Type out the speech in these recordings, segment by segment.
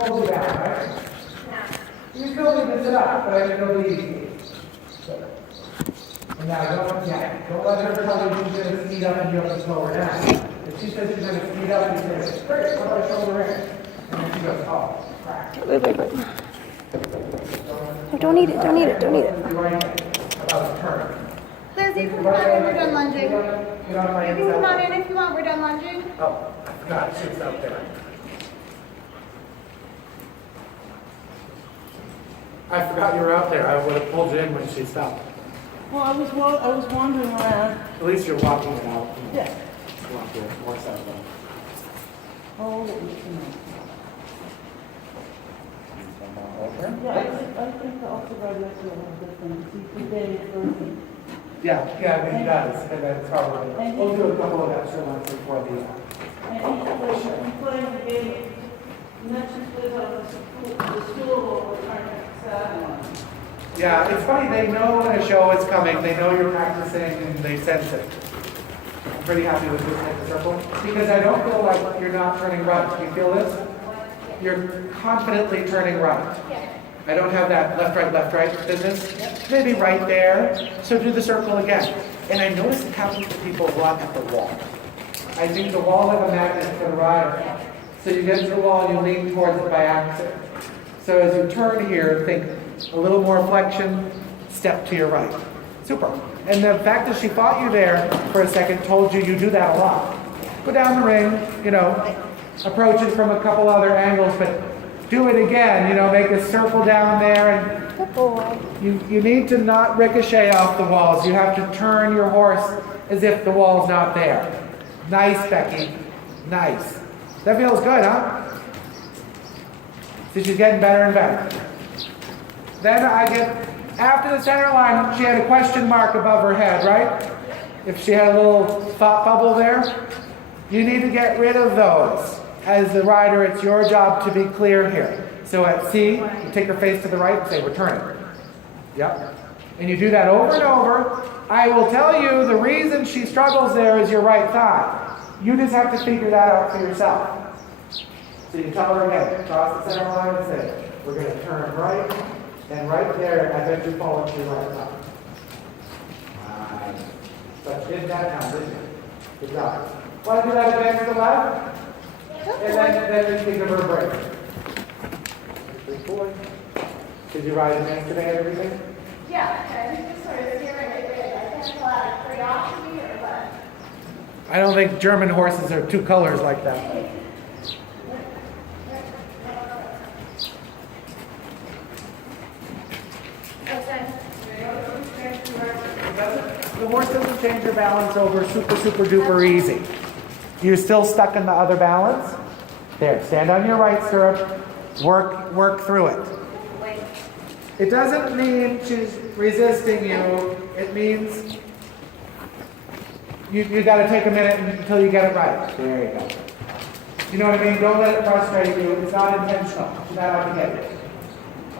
pulls you down, right? You still need to sit up, but I think it'll be easy. Good. And now don't let her tell you she's going to speed up and you have to slow her down. If she says she's going to speed up, you say, great, what about shoulder in? And then she goes, oh, crap. Wait. Oh, don't eat it. About the turn. Liz, you can come on in, we're done lunging. Get on my You can come inside. on in if you want, we're done lunging. Oh, I forgot she's out there. I forgot you were out there. I would have pulled you in when she stopped. Well, I was wandering around. At least you're walking it out. Yeah. Walk there, more south. Oh, yeah, I think the ultraviolet is a little different. See, today is working. Yeah, I mean, he does, and then it's probably, we'll do a couple of extra ones before the, And each place the game, not just with the stool or we're trying to sat on. yeah, it's funny, they know when a show is coming, they know you're practicing, and they sense it. I'm pretty happy with this type of circle, because I don't feel like you're not turning right. Do you feel this? You're confidently turning right. I don't have that left, right business. Maybe right there. So do the circle again. And I notice it happens to people a lot at the wall. I think the wall is like a magnet for the rider. So you get to the wall and you lean towards it by accident. So as you turn here, think a little more flexion, step to your right. Super. And the fact that she fought you there for a second told you do that a lot. Go down the ring, approach it from a couple other angles, but do it again, make a circle down there, and you need to not ricochet off the walls. You have to turn your horse as if the wall's not there. Nice, Becky. Nice. That feels good, huh? So she's getting better and better. Then after the center line, she had a question mark above her head, right? If she had a little thought bubble there, you need to get rid of those. As the rider, it's your job to be clear here. So at C, you take her face to the right and say, return it. Yep. And you do that over and over. I will tell you the reason she struggles there is your right thigh. You just have to figure that out for yourself. So you tell her again, cross the center line and say, we're going to turn right, and right there, I bet you fall into your right thigh. Nice. But you did that now, didn't you? Good job. Want to do that again to the left? And then you can give her a break. 3, 4. Did you ride it yesterday and everything? Yeah, I think just sort of hearing it, I think a lot of curiosity or what? I don't think German horses are two colors like that. The horse doesn't change your balance over super duper easy. You're still stuck in the other balance? There, stand on your right stirrup, work through it. It doesn't mean she's resisting you. It means you got to take a minute until you get it right. There you go. You know what I mean? Don't let it frustrate you. It's not intentional. She's not out to get it.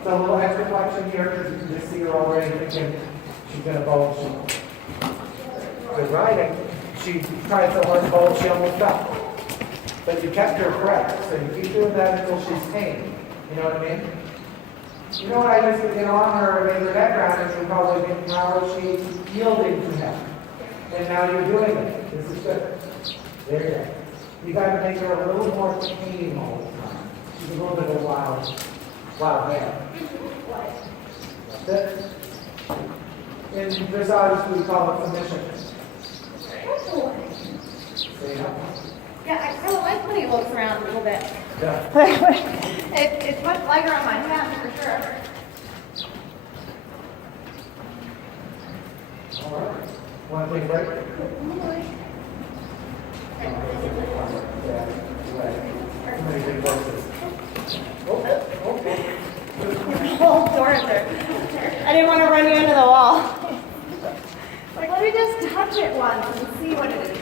So a little extra flexion here because you can just see her already thinking she's going to bulge. Good riding. She tried so hard to bulge, she almost fell. But you kept her correct. So you keep doing that until she's tamed. You know what I mean? You know what I used to get on her and make her neck round and she probably think, how is she yielding to him? And now you're doing it. This is good. There you go. You got to make her a little more tame all the time. She's a little bit of a wild man. That's it. In dressage, we call it submission. Yeah, I kind of like when he looks around a little bit. Yeah. It's much lighter on my hand for sure. All right. Want to take a break? Yeah. Too many big horses. Okay. Oh, doors are. I didn't want to run you into the wall. Like, let me just touch it once and see what it is.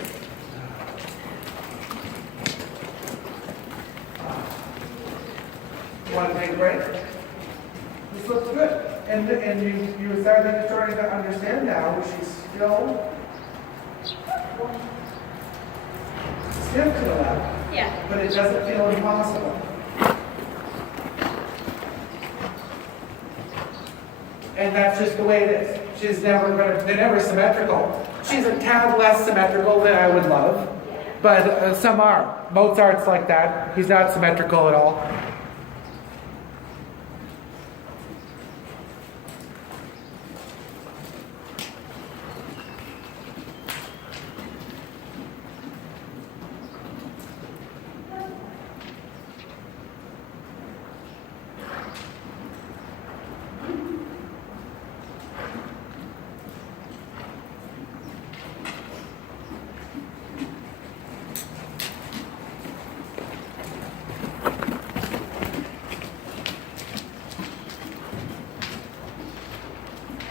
You want to take a break? This looks good. And you're starting to understand now, she's still stiff to the left, Yeah. but it doesn't feel impossible. And that's just the way it is. They're never symmetrical. She's a tad less symmetrical than I would love, but some are. Mozart's like that. He's not symmetrical at all.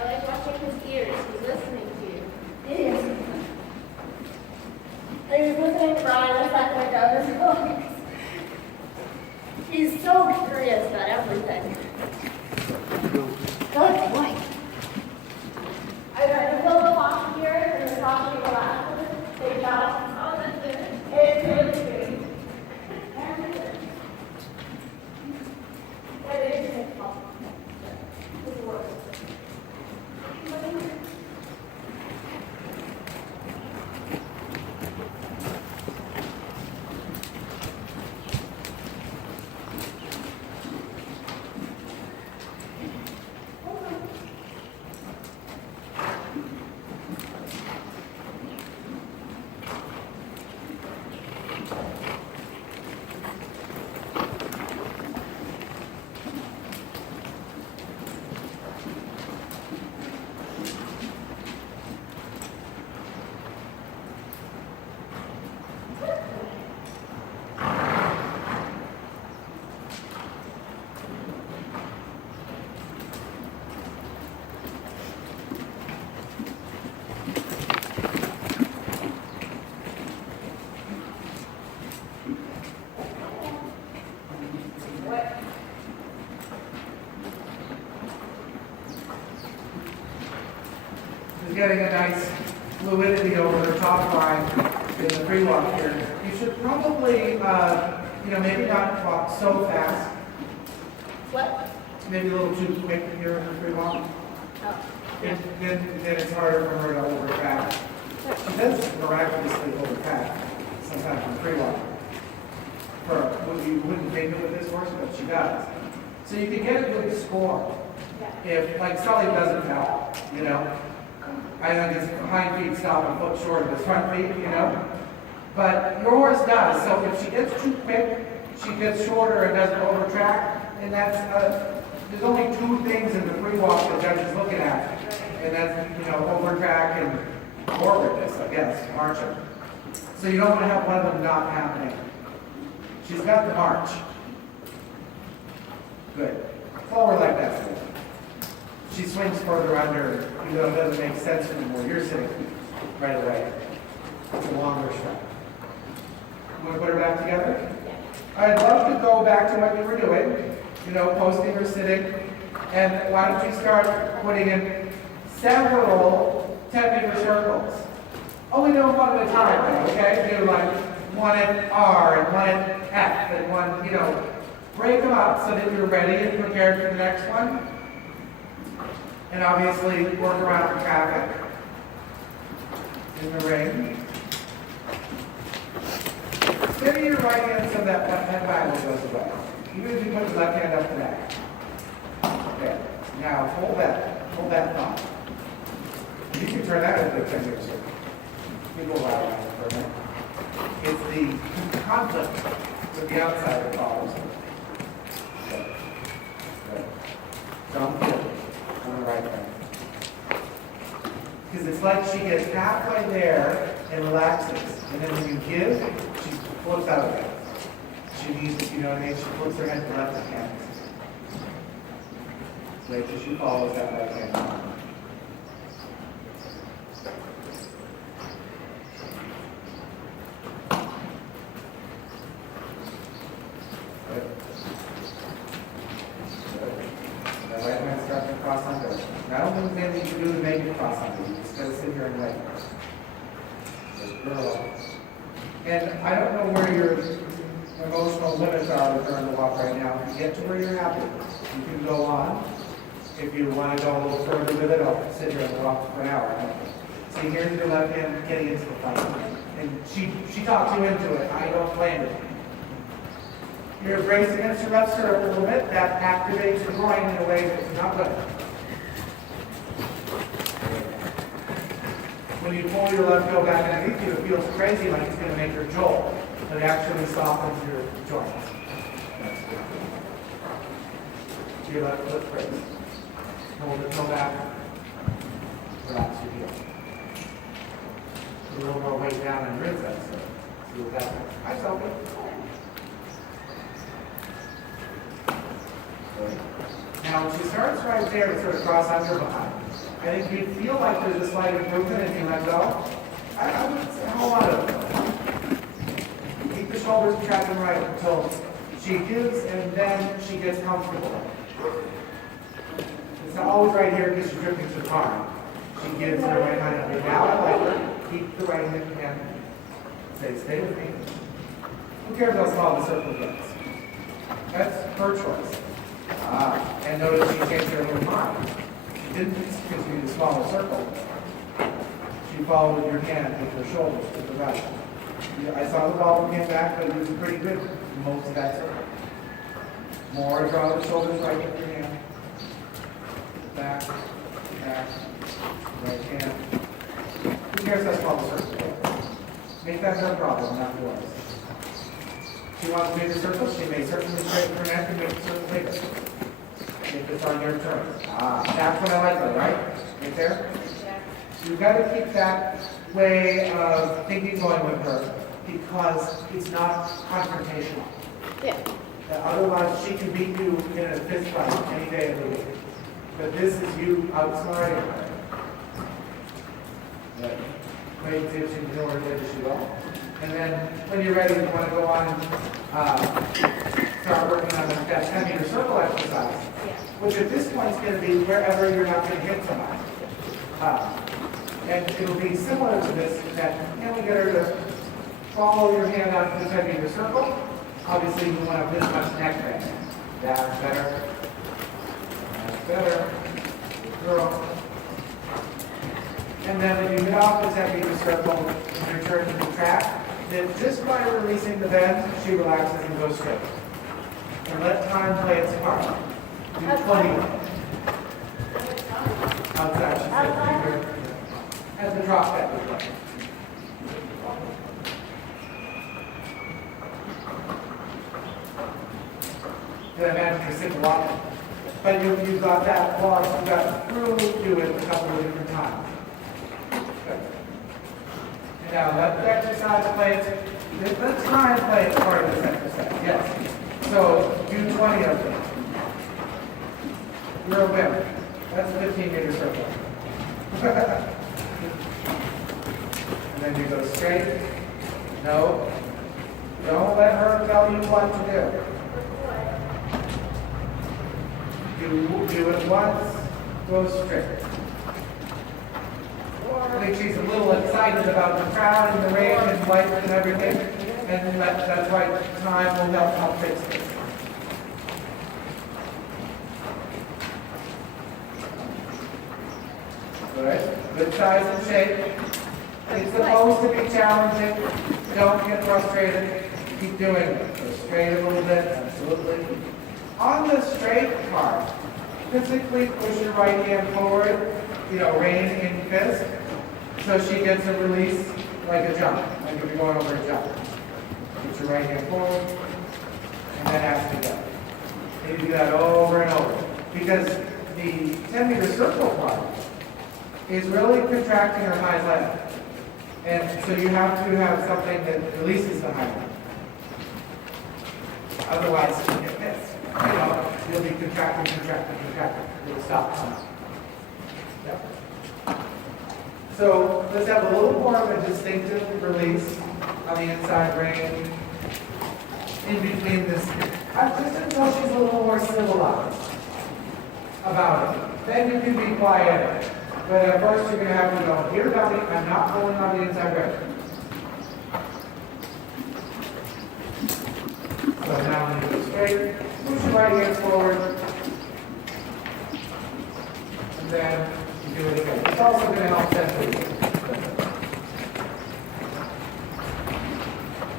I like watching his ears. He's listening to you. He is. And he's listening to Brian a second ago. He's so curious about everything. Good boy. I feel the lock here and the top of the glasses. They got it's really good. It is difficult. It works. Is getting a nice fluidity over the top line in the pre-walk here. You should probably, maybe not walk so fast. What? Maybe a little too quick here in the pre-walk. Oh. Then it's harder for her to overpack. She does miraculously overpack sometimes in pre-walk. You wouldn't think it with this horse, but she does. So you can get a good score if, like Sully doesn't help, I think his hind feet stop a foot short of his front feet, But your horse does. So if she gets too quick, she gets shorter and doesn't overtrack. And that's, there's only two things in the free walk the judge is looking at. And that's, overtrack and forwardness, I guess, marching. So you don't want to have one of them not happening. She's got the march. Good. Forward like that. She swings further under, even though it doesn't make sense anymore. You're sitting right away. It's a longer shot. You want to put her back together? I'd love to go back to what you were doing, posting or sitting. And why don't you start putting in several 10-meter circles? Only do one at a time, okay? Do like one at R and one at F and one, break them up so that you're ready and prepared for the next one. And obviously work around the traffic in the ring. Steady your right hand so that head Bible goes away. Even if you put your left hand up to that. Okay. Now hold that thought. You can turn that into a 10-meter circle. You go right around it for a minute. It's the conflict with the outside that follows it. Good. Don't feel it. On the right hand. Because it's like she gets halfway there and relaxes. And then when you give, she flips out of it. She needs, she flips her head to the left hand. Wait till she follows that right hand. Not only the things you can do to make it cross under, you just gotta sit here and wait. Good girl. And I don't know where your emotional limits are with her in the walk right now. If you get to where you're happy, you can go on. If you want to go a little further with it, I'll sit here and walk for an hour. See, here's your left hand getting into the fight. And she talked you into it. I don't blame it. You're bracing against your left stirrup a little bit. That activates your groin in a way that's not good. When you pull your left heel back underneath you, it feels crazy like it's going to make your jolt, but it actually softens your joints. Your left foot brace. Hold the toe back. Relax your heel. A little more weight down on your inside. So see what happens. Hi, Sophie. Now, when she starts right there to sort of cross under behind, I think you'd feel like there's a slight improvement if you let go. I would say a whole lot of it. Keep the shoulders tracking right until she gives and then she gets comfortable. It's not always right here because she's drifting too far. She gives her right hand up. Now I like her. Keep the right hand. Stay with me. Who cares how small the circle gets? That's her choice. And notice she changed her little mind. She didn't continue the smaller circle. She followed your hand with her shoulders to the right. I saw the ball came back, but it was pretty good most of that circle. More draw the shoulders right with your hand. Back, right hand. Who cares how small the circle is? Make that her problem, not yours. She wants bigger circles, she may certainly straighten her neck and make the circle bigger. If it's on your turn. That's what I like though, right? Right there? So you've got to keep that way of thinking going with her because it's not confrontational. Yeah. Otherwise, she can beat you in a fist fight any day of the week. But this is you outsmarting her. Great tips you can know where to she go. And then when you're ready, you want to go on and start working on that 10-meter circle exercise, which at this point is going to be wherever you're not going to hit somebody. And it'll be similar to this, that can we get her to follow your hand out to the 10-meter circle? Obviously, you want to this much neck bend. That's better. That's better. Good girl. And then when you get off the 10-meter circle and you're turning the track, then just by releasing the bend, she relaxes and goes straight. And let time play its part. Do 20 of them. Outside, she said. At the drop that was right. Then imagine you're sitting walking. But you've got that plus, you've got through do it a couple of different times. Good. And now let the exercise play its, let's try and play its part of this exercise. Yes. So do 20 of them. You're a winner. That's a 15-meter circle. And then you go straight. No. Don't let her tell you what to do. You do it once, go straight. I think she's a little excited about the crowd and the rain and light and everything. And that's why time will help fix this. Good. Good size and shape. It's supposed to be challenging. Don't get frustrated. Keep doing it. Go straight a little bit. Absolutely. On the straight part, physically push your right hand forward, rein in fist, so she gets a release like a jump, like if you're going over a jump. Put your right hand forward, and then ask to go. And you do that over and over. Because the 10-meter circle part is really contracting her high leg. And so you have to have something that releases the high leg. Otherwise, you get this. You'll be contracting. It'll stop. Yep. So let's have a little more of a distinctive release on the inside rein. In between this, just until she's a little more civilized about it. Then you can be quieter. But at first you're going to have to go, here, belly, I'm not pulling on the inside rein. So now when you go straight, push your right hand forward. then you do it again. It's also going to help set the.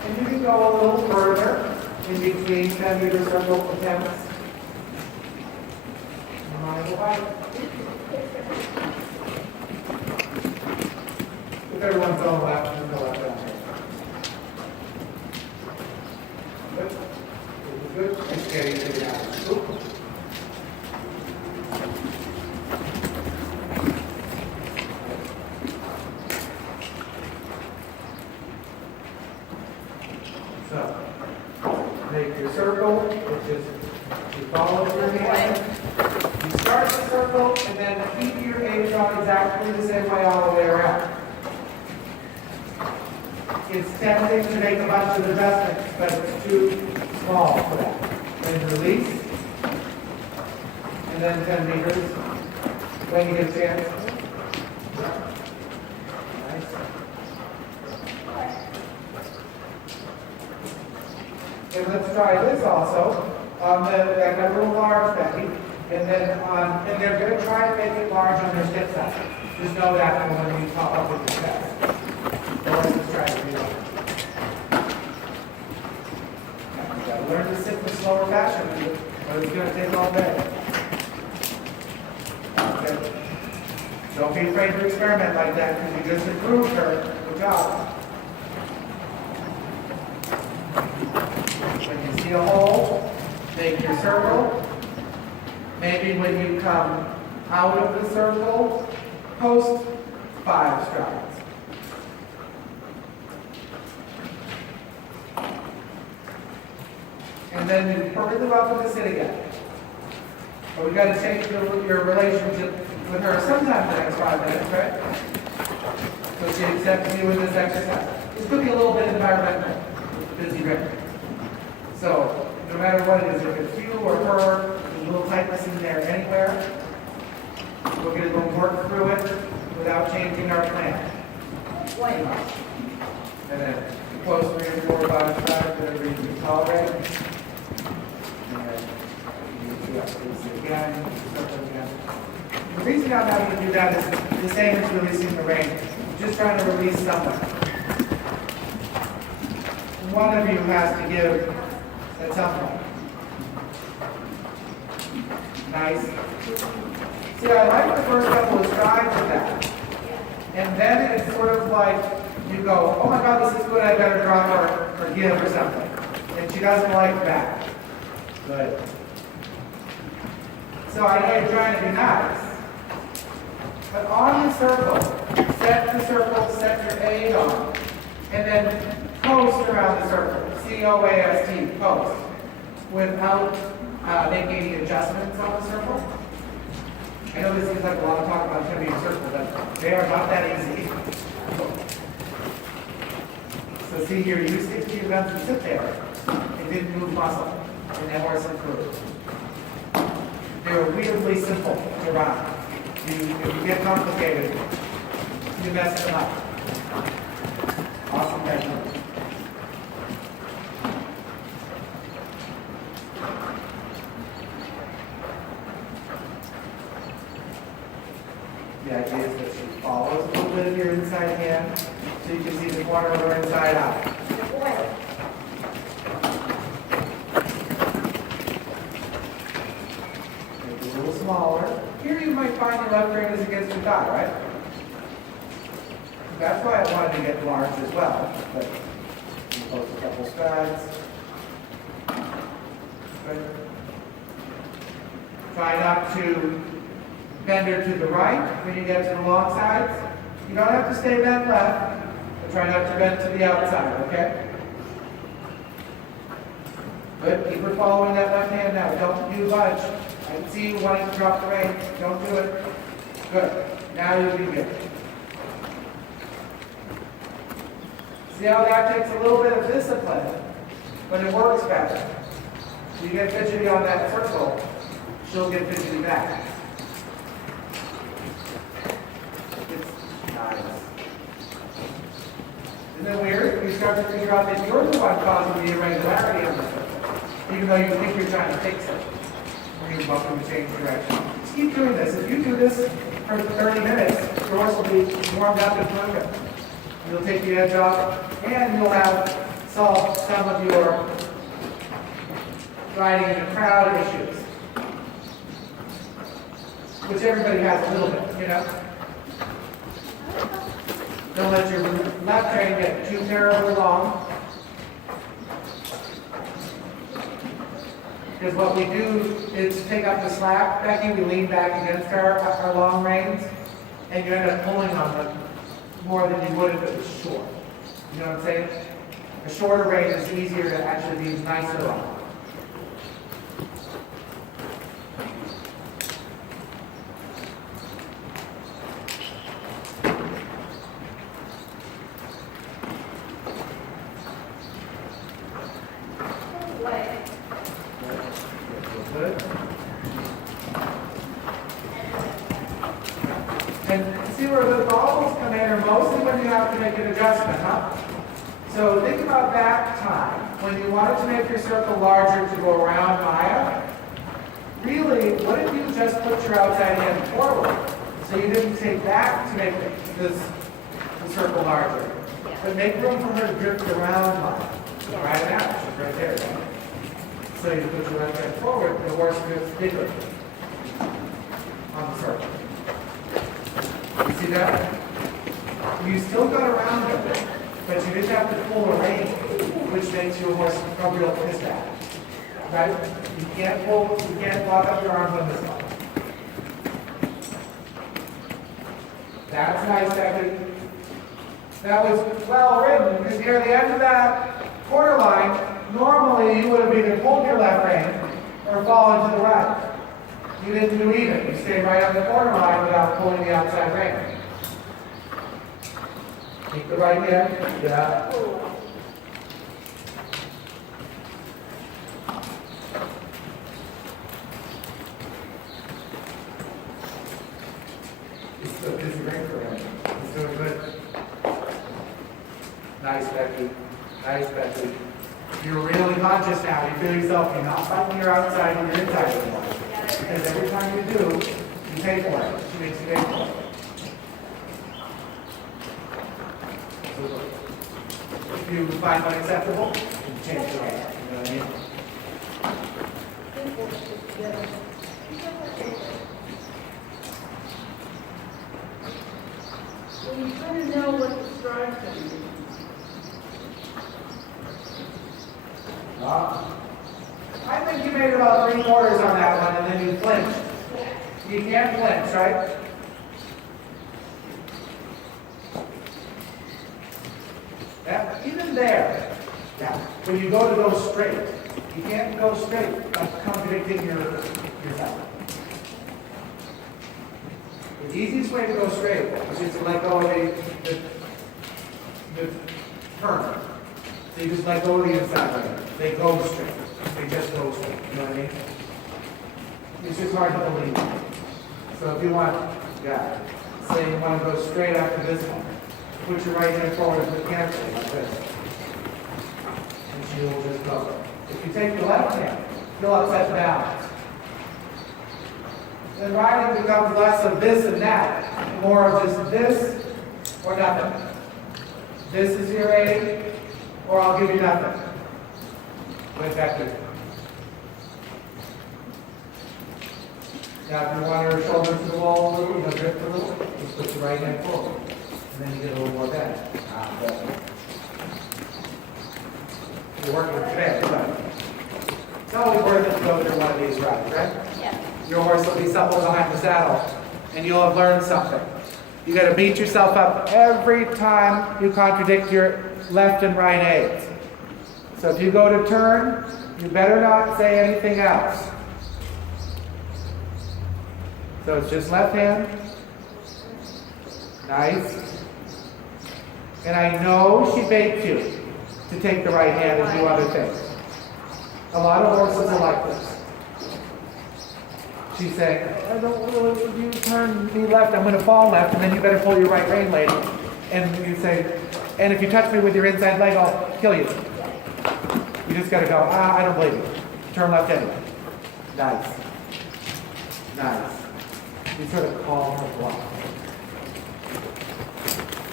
And you can go a little further in between centimeter circle attempts. If everyone's on the left, you go left down here. Good. Good. Okay, you take it out. Oop. So, make your circle, which is you follow through the hand. You start the circle and then keep your A shot exactly the same way all the way around. It's tempting to make a bunch of adjustments, but it's too small for that. Then release, and then 10 meters when you get a chance. Nice. And let's try this also on that little large belly, and then and they're going to try to make it large on their hip side. Just know that when you pop up with your chest. So let's try to do that. You got to learn to sit in a slower fashion, but it's going to take all day. Okay. Don't be afraid to experiment like that because you just improved her. Good job. When you see a hole, make your circle. Maybe when you come out of the circle, post 5 strides. And then you further welcome to sit again. But we've got to change your relationship with her sometime in the next 5 minutes, right? So she accepts you in this exercise. This could be a little bit environmental, busy Rick. So no matter what it is, if it's you or her, there's a little tightness in there anywhere, we're going to work through it without changing our plan. And then close 3 or 4 or 5 times, whatever you can tolerate. And then you do it again, circle again. The reason I'm having to do that is the same as releasing the rein. Just trying to release something. One of you has to give at some point. Nice. See, I like the first couple of strides of that. And then it's sort of like you go, oh my God, this is good, I better drop or give or something. And she doesn't like that. Good. So I know you're trying to be nice. But on the circle, set the circle, set your A on. And then post around the circle. C-O-A-S-T, post. Without making any adjustments on the circle. I know this seems like a lot of talk about turning a circle, but they are not that easy. So see here, you stick to your guns and sit there. It didn't move muscle, and that horse improved. They were weirdly simple to run. If you get complicated, you mess them up. Awesome technique. The idea is that she follows a little bit of your inside hand so you can see the corner of her inside out. Make it a little smaller. Here you might find your left hand is against your thigh, right? That's why I wanted to get large as well. But you post a couple strides. Good. Try not to bend her to the right when you get to the long sides. You don't have to stay bent left, but try not to bend to the outside, okay? Good. Keep her following that left hand now. Don't you budge. I can see you wanting to drop the rein. Don't do it. Good. Now you'll be good. See how that takes a little bit of discipline, but it works better. You get fidgety on that circle, she'll get fidgety back. It's nice. Isn't it weird? You start to figure out that you're the one causing the irregularity on the circle, even though you think you're trying to fix it. you're welcome to change direction. Just keep doing this. If you do this for 30 minutes, your horse will be warmed up and perfect. You'll take the edge off, and you'll have solved some of your riding in a crowd issues, which everybody has a little bit, you know? Don't let your left rein get too terribly long. Because what we do is take up the slack, Becky, we lean back against our long reins, and you end up pulling on them more than you would if it was short. You know what I'm saying? A shorter rein is easier to actually be nicer on. Good. And see where the bobbles come in are mostly when you have to make an adjustment, huh? So think about that time when you wanted to make your circle larger to go around Maya. Really, what if you just put your outside hand forward? So you didn't take that to make the circle larger. But make room for her to drift around Maya. Right now, she's right there, right? So you put your left hand forward, the horse drifts bigger on the circle. You see that? You still got around a bit, but you didn't have to pull a rein, which makes your horse probably real pissed at. Right? You can't pull, you can't lock up your arms on this one. That's nice, Becky. That was well written, because near the end of that quarter line, normally you would have either pulled your left rein or fallen to the right. You didn't do either. You stayed right on the corner line without pulling the outside rein. Keep the right hand. Yeah. This is great for him. He's doing good. Nice, Becky. Nice, Becky. You're really conscious now. You feel yourself. You're not fighting your outside and your inside anymore. Because every time you do, you pay for it. She makes you pay for it. If you find unacceptable, you change the way. You know what I mean? Well, you kind of know what the stride's going to be. I think you made about 3/4 on that one, and then you flinched. You can't flinch, right? Yeah, even there. Yeah. When you go to go straight, you can't go straight by contradicting yourself. The easiest way to go straight is just to let go of the turn. So you just let go of the inside leg. They go straight. They just go straight. You know what I mean? It's just hard to believe. So if you want, say you want to go straight after this one, put your right hand forward and carefully like this. And she will just go. If you take your left hand, you'll upset the balance. Then riding becomes less of this and that, more of just this or nothing. This is your aid, or I'll give you nothing. With Becky. Now, if you want your shoulders to roll a little, drift a little, just put your right hand forward. And then you get a little more bend. You're working today, right? It's always worth it to go through one of these rides, right? Yeah. Your horse will be supple behind the saddle, and you'll have learned something. You got to beat yourself up every time you contradict your left and right aids. So if you go to turn, you better not say anything else. So it's just left hand. Nice. And I know she baked you to take the right hand and do other things. A lot of horses are like this. She's saying, I don't want to, you turn me left, I'm going to fall left, and then you better pull your right rein, lady. And you say, and if you touch me with your inside leg, I'll kill you. You just got to go, I don't believe you. Turn left anyway. Nice. Nice. You sort of call her bluff.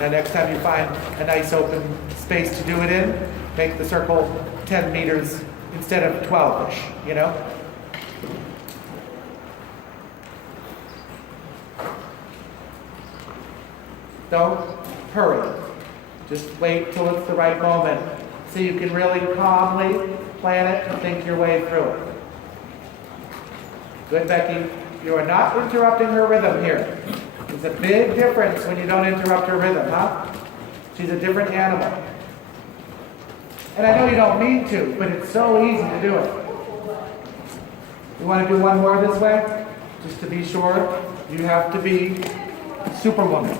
Now next time you find a nice open space to do it in, make the circle 10 meters instead of 12-ish, you know? Don't hurry. Just wait till it's the right moment so you can really calmly plan it and think your way through it. Good, Becky. You are not interrupting her rhythm here. There's a big difference when you don't interrupt her rhythm, huh? She's a different animal. And I know you don't mean to, but it's so easy to do it. You want to do one more this way? Just to be sure, you have to be Superwoman.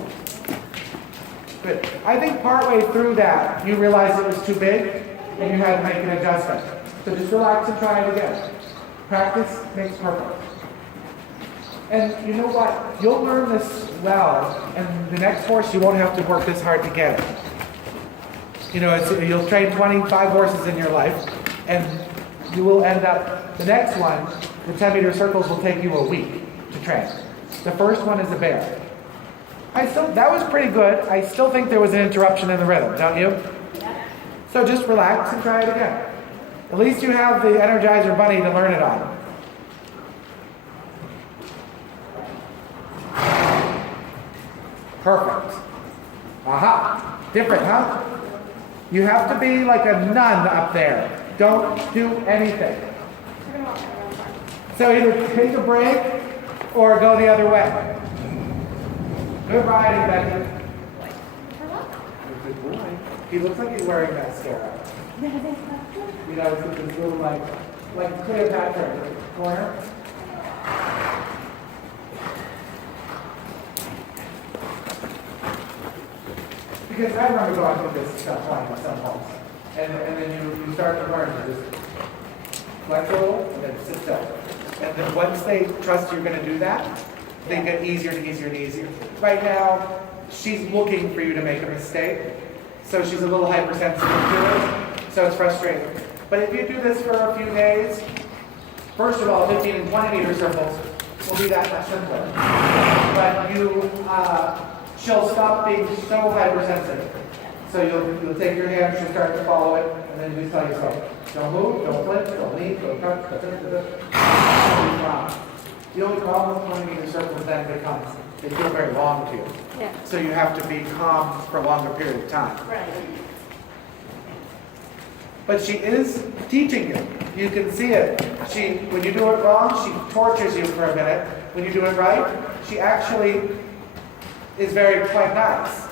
Good. I think partway through that, you realized it was too big, and you had to make an adjustment. So just relax and try it again. Practice makes perfect. And you know what? You'll learn this well, and the next horse you won't have to work this hard to get it. You know, you'll train 25 horses in your life, and you will end up, the next one, the 10-meter circles will take you a week to train. The first one is a bear. That was pretty good. I still think there was an interruption in the rhythm, don't you? Yeah. So just relax and try it again. At least you have the Energizer Bunny to learn it on. Perfect. Aha. Different, huh? You have to be like a nun up there. Don't do anything. So either take a break or go the other way. Good riding, Becky. Good boy. He looks like he's wearing mascara. You know, it's this little like Cleopatra in the corner. Because I remember going through this stuff like some homes. And then you start to learn to just flex a little and then sit still. And then once they trust you're going to do that, they get easier and easier and easier. Right now, she's looking for you to make a mistake. So she's a little hypersensitive to it. So it's frustrating. But if you do this for a few days, first of all, 15 and 20 meter circles will be that much simpler. But she'll stop being so hypersensitive. So you'll take your hand, she'll start to follow it, and then you tell yourself, don't move, don't flinch, don't lean, don't touch, The only problem with 20 meter circles then becomes they feel very long to you. Yeah. So you have to be calm for a longer period of time. Right. But she is teaching you. You can see it. When you do it wrong, she tortures you for a minute. When you do it right, she actually is quite nice.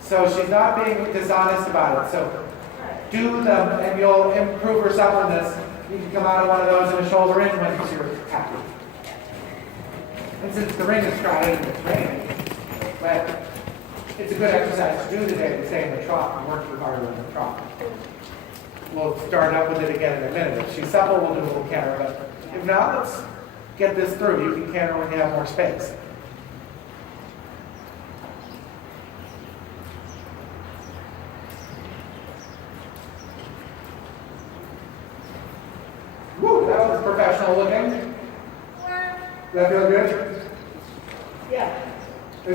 So she's not being dishonest about it. So do them and you'll improve her suppleness. You can come out of one of those in a shoulder in once you're happy. And since the ring is crowded and it's raining, but it's a good exercise to do today to stay in the trot and work harder in the trot. We'll start up with it again in a minute. If she's supple, we'll do a little canter, but if not, let's get this through. You can canter when you have more space. Woo, that was professional looking. Does that feel good? Yeah. I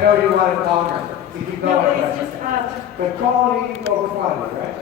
know you want it longer to keep No, going. but it's just, But quality over quantity, right?